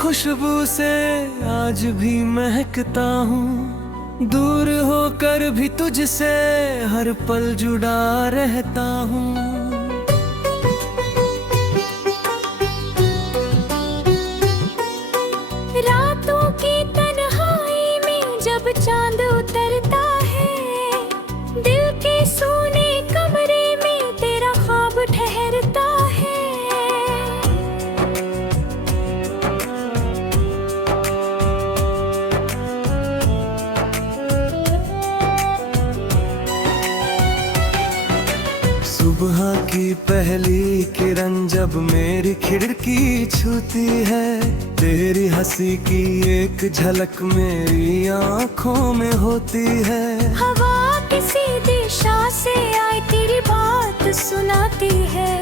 खुशबू से आज भी महकता हूँ, दूर होकर भी तुझसे हर पल जुड़ा रहता हूँ। रातों की तन्हाई में जब चांद उतरता है, दिल के सोने कमरे में तेरा ख्वाब ठहरता है। सुबह की पहली किरण जब मेरी खिड़की छूती है, तेरी हंसी की एक झलक मेरी आंखों में होती है। हवा किसी दिशा से आई तेरी बात सुनाती है,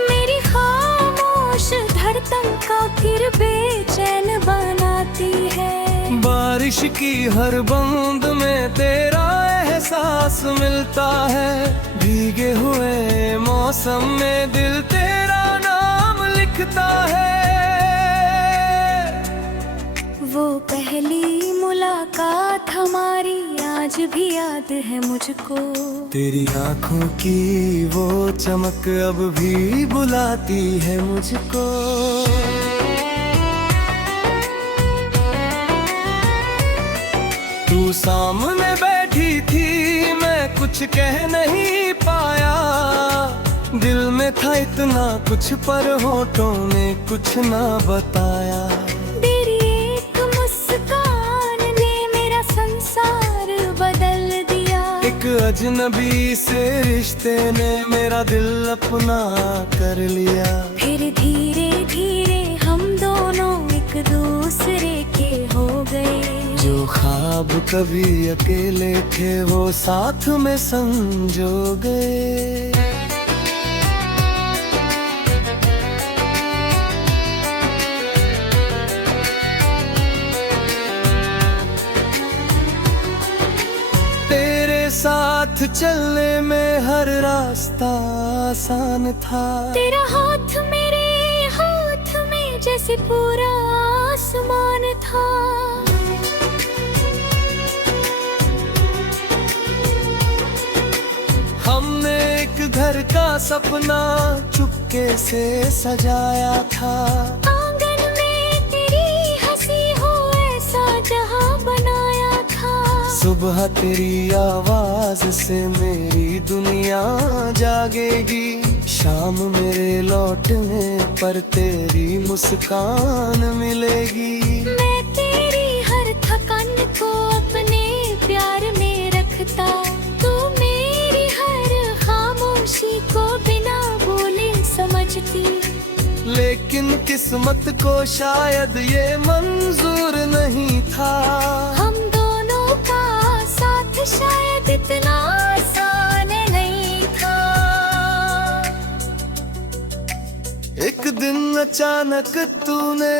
मेरी खामोश धड़कन का फिर बेचैन बनाती है। बारिश की हर बूंद में तेरा एहसास मिलता है, भीगे हुए मौसम में दिल तेरा नाम लिखता है। वो पहली मुलाकात हमारी आज भी याद है मुझको, तेरी आंखों की वो चमक अब भी बुलाती है मुझको। तू सामने बैठी थी, मैं कुछ कह नहीं पाया, दिल में था इतना कुछ पर होठों ने कुछ ना बताया। तेरी एक मुस्कान ने मेरा संसार बदल दिया, एक अजनबी से रिश्ते ने मेरा दिल अपना कर लिया। फिर धीरे धीरे हम दोनों एक दूसरे के हो गए, जो ख्वाब कभी अकेले थे वो साथ में संजो गए। तेरे साथ चलने में हर रास्ता आसान था, तेरा हाथ मेरे हाथ में जैसे पूरा आसमान था। हमने एक घर का सपना चुपके से सजाया था, आंगन में तेरी हंसी हो ऐसा जहां बनाया था। सुबह तेरी आवाज से मेरी दुनिया जागेगी, शाम मेरे लौटने पर तेरी मुस्कान मिलेगी। मैं तेरी हर थकान को अपने प्यार में रखता, तू मेरी हर खामोशी को बिना बोले समझती। लेकिन किस्मत को शायद ये मंजूर नहीं था, हम दोनों का साथ शायद इतना आसान नहीं था। एक दिन अचानक तूने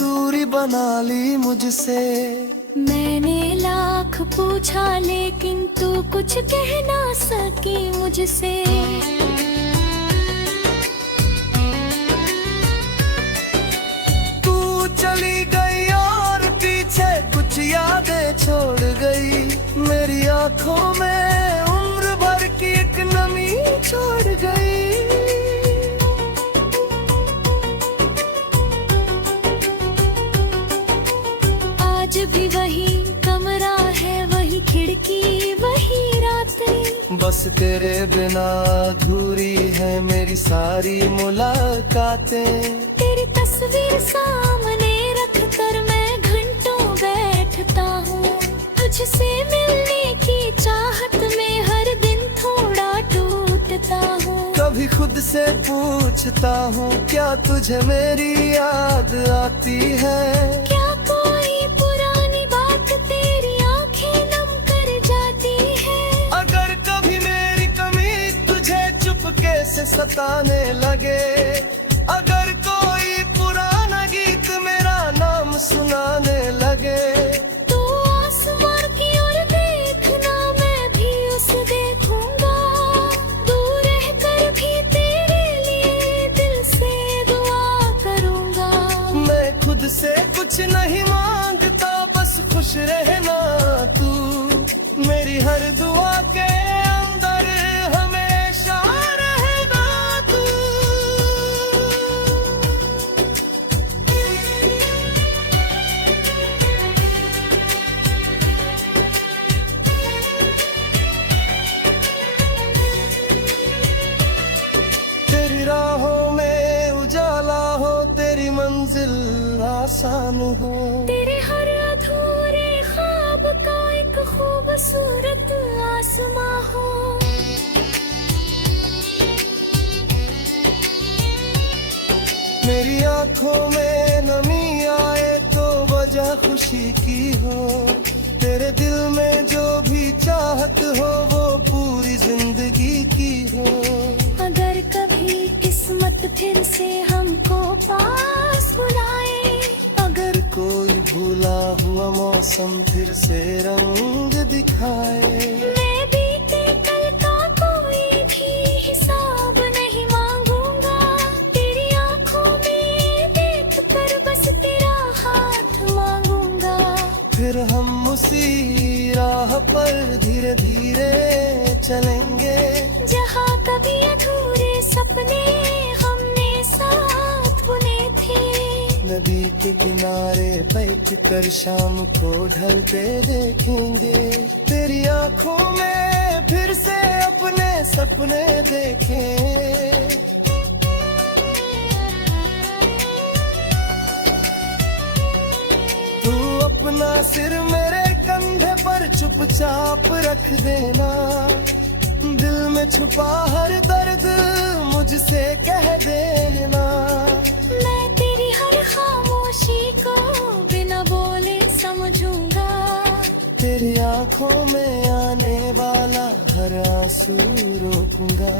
दूरी बना ली मुझसे, मैंने लाख पूछा लेकिन तू कुछ कह ना सकी मुझसे। तू चली गई और पीछे कुछ यादें छोड़ गई, मेरी आंखों में उम्र भर की एक नमी छोड़ गई। आज भी वही कमरा है, वही खिड़की, वही रातें, बस तेरे बिना अधूरी है मेरी सारी मुलाकातें। तेरी तस्वीर सामने रख कर मैं घंटों बैठता हूँ, तुझसे मिलने की चाहत में हर दिन थोड़ा टूटता हूँ। कभी खुद से पूछता हूँ क्या तुझे मेरी याद आती है, क्या कोई पुरानी बात तेरी आंखें नम कर जाती है। अगर कभी मेरी कमी तुझे चुपके से सताने लगे, अगर कोई पुराना गीत मेरा नाम सुनाने लगे, तू आसमान की ओर देखना, मैं भी उस देखूंगा, दूर रहकर भी तेरे लिए दिल से दुआ करूंगा। मैं खुद से मेरी हर दुआ के अंदर हमेशा रहेगा तू। तेरी राहों में उजाला हो, तेरी मंजिल आसान हो। तेरे हर अधूरे ख्वाब का एक खूबसूरत आसमां हो। मेरी आंखों में नमी आए तो वजह खुशी की हो। तेरे दिल में जो भी चाहत हो वो पूरी जिंदगी की हो। अगर कभी किस्मत फिर से हमको पास बुलाए, अगर कोई भूला हुआ मौसम फिर से रंग दिखाए, मैं बीते कल का कोई भी हिसाब नहीं मांगूंगा। तेरी आंखों में देख कर बस तेरा हाथ मांगूंगा। फिर हम उसी राह पर धीरे धीरे चलेंगे जहाँ कभी अधूरे सपने हमने साथ बुने थे। नदी के किनारे बैठ कर शाम को ढलते देखेंगे। तेरी आंखों में फिर से अपने सपने देखें। तू अपना सिर मेरे कंधे पर चुपचाप रख देना। दिल में छुपा हर दर्द मुझसे कह देना। मैं तेरी हर खामोशी को बिना बोले समझूंगा। तेरी आंखों में आने वाला हर आंसू रोकूंगा।